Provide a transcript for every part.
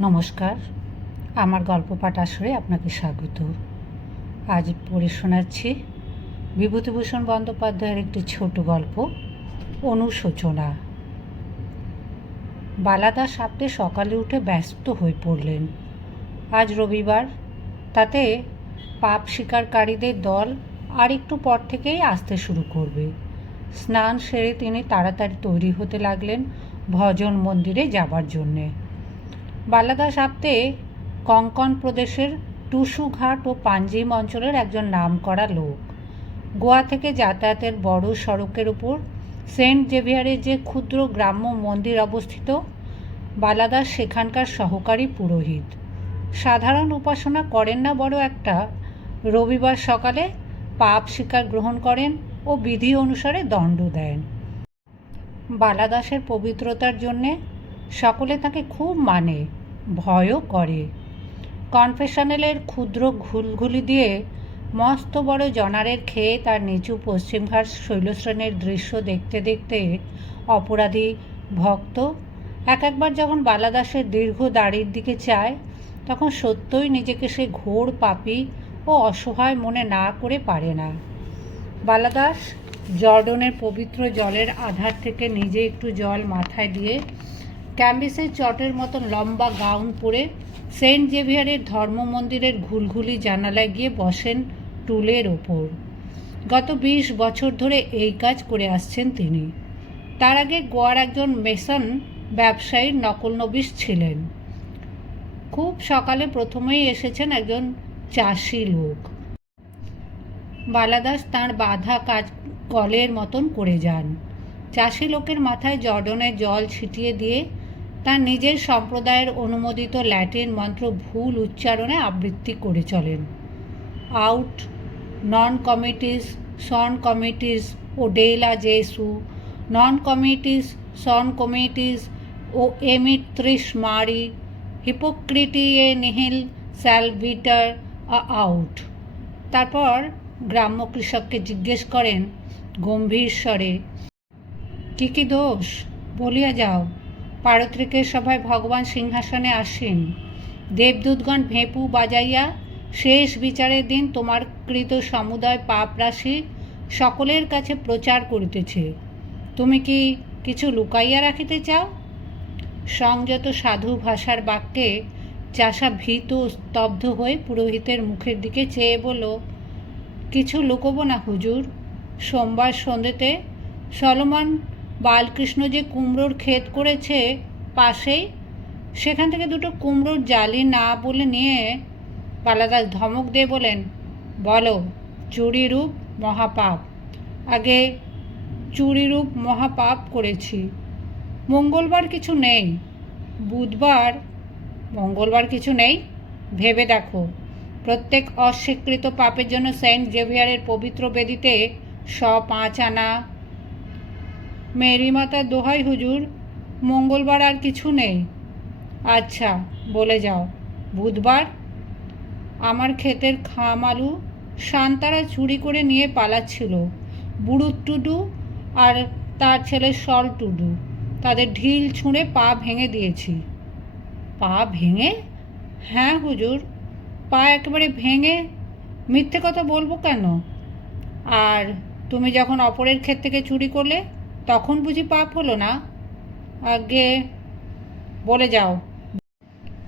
নমস্কার। আমার গল্প পাঠ আসরে আপনাকে স্বাগত। আজ পড়ে শোনাচ্ছি বিভূতিভূষণ বন্দ্যোপাধ্যায়ের একটি ছোট গল্প, অনুশোচনা। বালাদা সাপতে সকালে উঠে ব্যস্ত হয়ে পড়লেন। আজ রবিবার, তাতে পাপ শিকারকারীদের দল আর একটু পর থেকেই আসতে শুরু করবে। স্নান সেরে তিনি তাড়াতাড়ি তৈরি হতে লাগলেন ভজন মন্দিরে যাবার জন্যে। বালাদাস আপ্তে কঙ্কন প্রদেশের টুসু ঘাট ও পাঞ্জিম অঞ্চলের একজন নামকরা লোক। গোয়া থেকে যাতায়াতের বড় সড়কের উপর সেন্ট জেভিয়ারের যে ক্ষুদ্র গ্রাম্য মন্দির অবস্থিত বালাদাস সেখানকার সহকারী পুরোহিত। সাধারণ উপাসনা করেন না বড় একটা। রবিবার সকালে পাপ শিকার গ্রহণ করেন ও বিধি অনুসারে দণ্ড দেন। বালাদাসের পবিত্রতার জন্যে সকলে তাকে খুব মানে। ভয়ও করে। কনফেশনালের ক্ষুদ্র ঘুলঘুলি দিয়ে মস্ত বড় জনারের খেয়ে তার নিচু পশ্চিমঘাট শৈলশ্রেণীর দৃশ্য দেখতে দেখতে অপরাধী ভক্ত এক একবার যখন বালাদাসের দীর্ঘ দাড়ির দিকে চায়, তখন সত্যই নিজেকে সে ঘোর পাপি ও অসহায় মনে না করে পারে না। বালাদাস জর্ডনের পবিত্র জলের আধার থেকে নিজে একটু জল মাথায় দিয়ে ক্যাম্বিসের চটের মতন লম্বা গাউন পরে সেন্ট জেভিয়ারের ধর্ম মন্দিরের ঘুলঘুলি জানালায় গিয়ে বসেন টুলের ওপর। গত বিশ বছর ধরে এই কাজ করে আসছেন তিনি। তার আগে গোয়ার একজন মেসন ব্যবসায়ীর নকল নবিশ ছিলেন। খুব সকালে প্রথমেই এসেছেন একজন চাষি লোক। বালাদাস তাঁর বাধা কাজ কলের মতন করে যান। চাষি লোকের মাথায় জর্ডনের জল ছিটিয়ে দিয়ে তার নিজের সম্প্রদায়ের অনুমোদিত ল্যাটিন মন্ত্র ভুল উচ্চারণে আবৃত্তি করে চলেন। আউট, নন কমিটিস, সন কমিটিস, ও ডেলা জেসু, নন কমিটিস, সন কমিটিস, ও এমিত্রিস মারি হিপোক্রিটিয়ে নিহিল, স্যালভিটার আউট। তারপর গ্রাম্য কৃষককে জিজ্ঞেস করেন, গম্ভীর স্বরে, কী কী দোষ? বলিয়া যাও। পারত্রিকের সভায় ভগবান সিংহাসনে আসেন। দেবদূতগণ ভেঁপু বাজাইয়া, শেষ বিচারের দিন তোমার কৃত সমুদয় পাপ রাশি সকলের কাছে প্রচার করিতেছে। তুমি কি কিছু লুকাইয়া রাখিতে চাও? সংযত সাধু ভাষার বাক্যে চাষা ভীত স্তব্ধ হয়ে পুরোহিতের মুখের দিকে চেয়ে বলল, কিছু লুকোবো না হুজুর। সোমবার সন্ধ্যেতে সলমন বালকৃষ্ণ যে কুমড়োর ক্ষেত করেছে পাশেই, সেখান থেকে দুটো কুমড়োর জালি না বলে নিয়ে পালাদাস ধমক দিয়ে বলেন, বলো চুরিরূপ মহাপাপ। আগে চুরিরূপ মহাপাপ করেছি। মঙ্গলবার কিছু নেই। বুধবার মঙ্গলবার কিছু নেই? ভেবে দেখো। প্রত্যেক অস্বীকৃত পাপের জন্য সেন্ট জেভিয়ারের পবিত্র বেদিতে স পাঁচ আনা মেরি মাতার দোহাই হুজুর, মঙ্গলবার আর কিছু নেই। আচ্ছা বলে যাও। বুধবার? আমার ক্ষেতের খাম আলু শান্তারা চুরি করে নিয়ে পালাচ্ছিল। বুড়ুর টুডু আর তার ছেলে সল টুডু। তাদের ঢিল ছুঁড়ে পা ভেঙে দিয়েছি। পা ভেঙে? হ্যাঁ হুজুর, পা একেবারে ভেঙে। মিথ্যে কথা বলব কেন? আর তুমি যখন অপরের ক্ষেত থেকে চুরি করলে তখন বুঝি পাপ হলো না? আগে বলে যাও।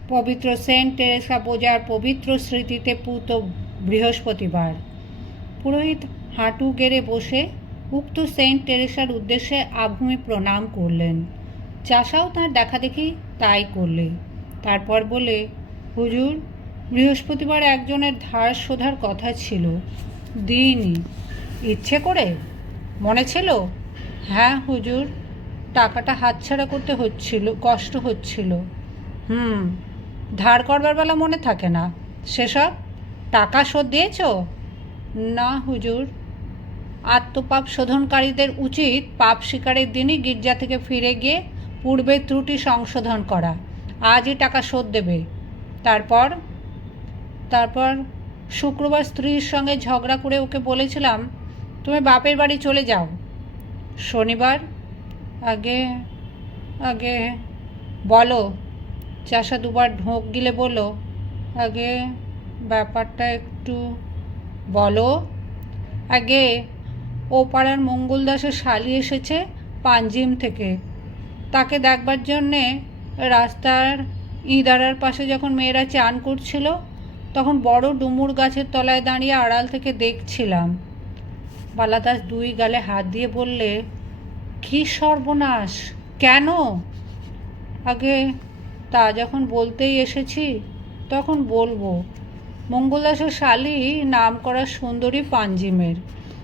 পবিত্র সেন্ট টেরেসা বোঝার পবিত্র স্মৃতিতে পুত বৃহস্পতিবার। পুরোহিত হাঁটু গেড়ে বসে উক্ত সেন্ট টেরেসার উদ্দেশ্যে আভূমি প্রণাম করলেন। চাষাও তার দেখা দেখি তাই করলে। তারপর বলে, হুজুর, বৃহস্পতিবার একজনের ধার শোধার কথা ছিল। দিইনি। ইচ্ছে করে? মনে ছিল? হ্যাঁ হুজুর। টাকাটা হাতছাড়া করতে হচ্ছিল, কষ্ট হচ্ছিল। হুম, ধার করবার বেলা মনে থাকে না। সেসব টাকা শোধ দিয়েছ? না, হুজুর। আত্মপাপ শোধনকারীদের উচিত পাপ শিকারের দিনই গির্জা থেকে ফিরে গিয়ে পূর্বের ত্রুটি সংশোধন করা। আজই টাকা শোধ দেবে। তারপর? তারপর শুক্রবার স্ত্রীর সঙ্গে ঝগড়া করে ওকে বলেছিলাম, তুমি বাপের বাড়ি চলে যাও। শনিবার। আগে আগে বলো, চাষা দুবার ঢোক গিলে বলো। আগে ব্যাপারটা একটু বলো। আগে ও পাড়ার মঙ্গল দাসের শালি এসেছে পাঞ্জিম থেকে। তাকে দেখবার জন্যে রাস্তার ইঁদারার পাশে যখন মেয়েরা চান করছিল, তখন বড় ডুমুর গাছের তলায় দাঁড়িয়ে আড়াল থেকে দেখছিলাম। বালাদাস দুই গালে হাত দিয়ে বললে, কী সর্বনাশ, কেন? আগে তা যখন বলতেই এসেছি, তখন বলব মঙ্গলদাসের শালি নাম করা সুন্দরী পাঞ্জিমের।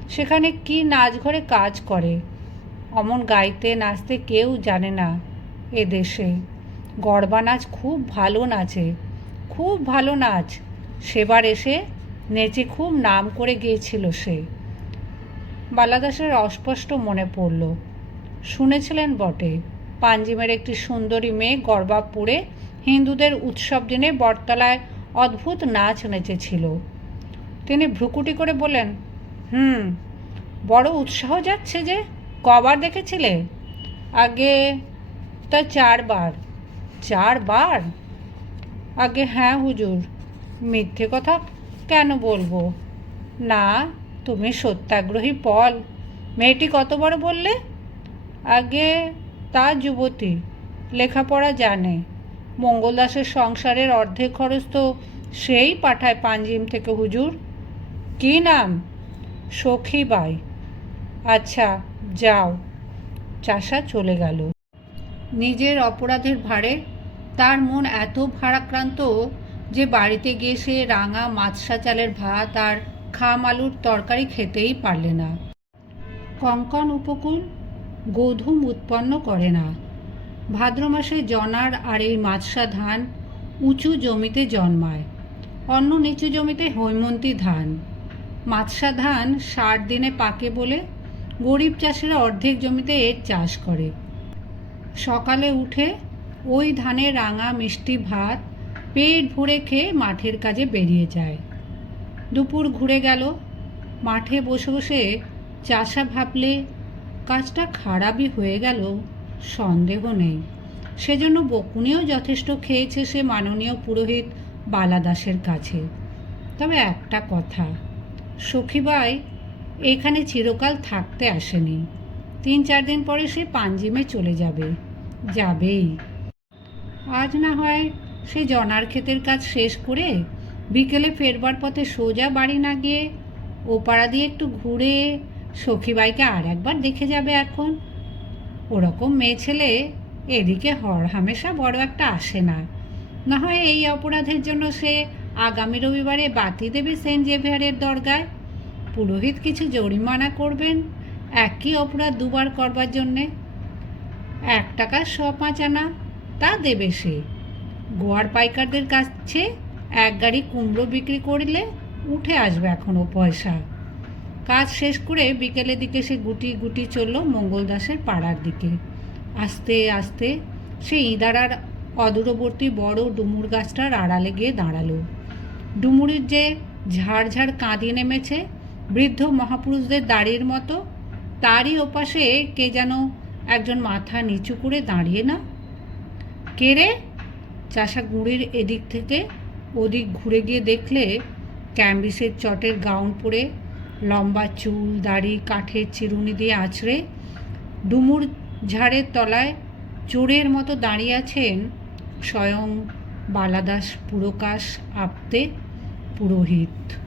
সেখানে কি নাচ ঘরে কাজ করে? অমন গাইতে নাচতে কেউ জানে না এ দেশে গরবা নাচ খুব ভালো নাচে, খুব ভালো নাচ। সেবার এসে নেচে খুব নাম করে গিয়েছিল সে। বালাদাসের অস্পষ্ট মনে পড়ল। শুনেছিলেন বটে, পাঞ্জিমের একটি সুন্দরী মেয়ে গর্বাপুরে হিন্দুদের উৎসব দিনে বটতলায় অদ্ভুত নাচ নেচেছিল। তিনি ভ্রুকুটি করে বলেন হুম, বড় উৎসাহ যাচ্ছে যে, কবার দেখেছিলে? আগে তা চারবার। চারবার? আগে হ্যাঁ হুজুর, মিথ্যে কথা কেন বলব? না তুমি সত্যাগ্রহী পল। মেয়েটি কত বড় বললে? আগে তা যুবতী, লেখাপড়া জানে। মঙ্গলদাসের সংসারের অর্ধেক খরচ তো সেই পাঠায় পাঞ্জিম থেকে হুজুর। কি নাম? সখী বাই। আচ্ছা যাও। চাষা চলে গেল। নিজের অপরাধের ভারে তার মন এত ভারাক্রান্ত যে বাড়িতে গিয়ে সে রাঙা মাছসা চালের ভাত আর খাম আলুর তরকারি খেতেই পারলে না। কঙ্কন উপকূল গোধূম উৎপন্ন করে না। ভাদ্র মাসে জনার আর এই মাছসা ধান উঁচু জমিতে জন্মায়। অন্য নিচু জমিতে হৈমন্তী ধান। মাছসা ধান ষাট দিনে পাকে বলে গরিব চাষিরা অর্ধেক জমিতে এর চাষ করে। সকালে উঠে ওই ধানের রাঙা মিষ্টি ভাত পেট ভরে খেয়ে মাঠের কাজে বেরিয়ে যায়। দুপুর ঘুরে গেল। মাঠে বসে বসে চাষা ভাবলে, কাজটা খারাপই হয়ে গেল, সন্দেহ নেই। সেজন্য বকুনিও যথেষ্ট খেয়েছে সে মাননীয় পুরোহিত বালাদাসের কাছে। তবে একটা কথা, সখীবাই এখানে চিরকাল থাকতে আসেনি। তিন চার দিন পরে সে পাঞ্জিমে চলে যাবে, যাবেই। আজ না হয় সে জনার ক্ষেতের কাজ শেষ করে বিকেলে ফেরবার পথে সোজা বাড়ি না গিয়ে ও পাড়া দিয়ে একটু ঘুরে সখীবাইকে আর একবার দেখে যাবে এখন। ওরকম মেয়ে ছেলে এদিকে হর হামেশা বড় একটা আসে না। না হয় এই অপরাধের জন্য সে আগামী রবিবারে বাতি দেবে সেন্ট জেভিয়ারের দরগায়। পুরোহিত কিছু জরিমানা করবেন, একই অপরাধ দুবার করবার জন্যে। এক টাকা শ পাঁচ আনা তা দেবে সে। গোয়ার পাইকারদের কাছে এক গাড়ি কুমড়ো বিক্রি করলে উঠে আসবে এখনও পয়সা। কাজ শেষ করে বিকেলের দিকে সে গুটি গুটি চলল মঙ্গলদাসের পাড়ার দিকে। আস্তে আস্তে সে ইঁদারার অদূরবর্তী বড় ডুমুর গাছটার আড়ালে গিয়ে দাঁড়াল। ডুমুরির যে ঝাড় ঝাড় কাঁদি নেমেছে, বৃদ্ধ মহাপুরুষদের দাড়ির মতো, তারই ওপাশে কে যেন একজন মাথা নিচু করে দাঁড়িয়ে না? কে রে? চাষা গুঁড়ির এদিক থেকে ওদিক ঘুরে গিয়ে দেখলে ক্যাম্বিসের চটের গাউন পরে লম্বা চুল, দাড়ি, কাঠের চিরুনি দিয়ে আছড়ে ডুমুর ঝাড়ের তলায় চোরের মতো দাঁড়িয়ে আছেন স্বয়ং বালাদাস পুরকাশ আপতে পুরোহিত।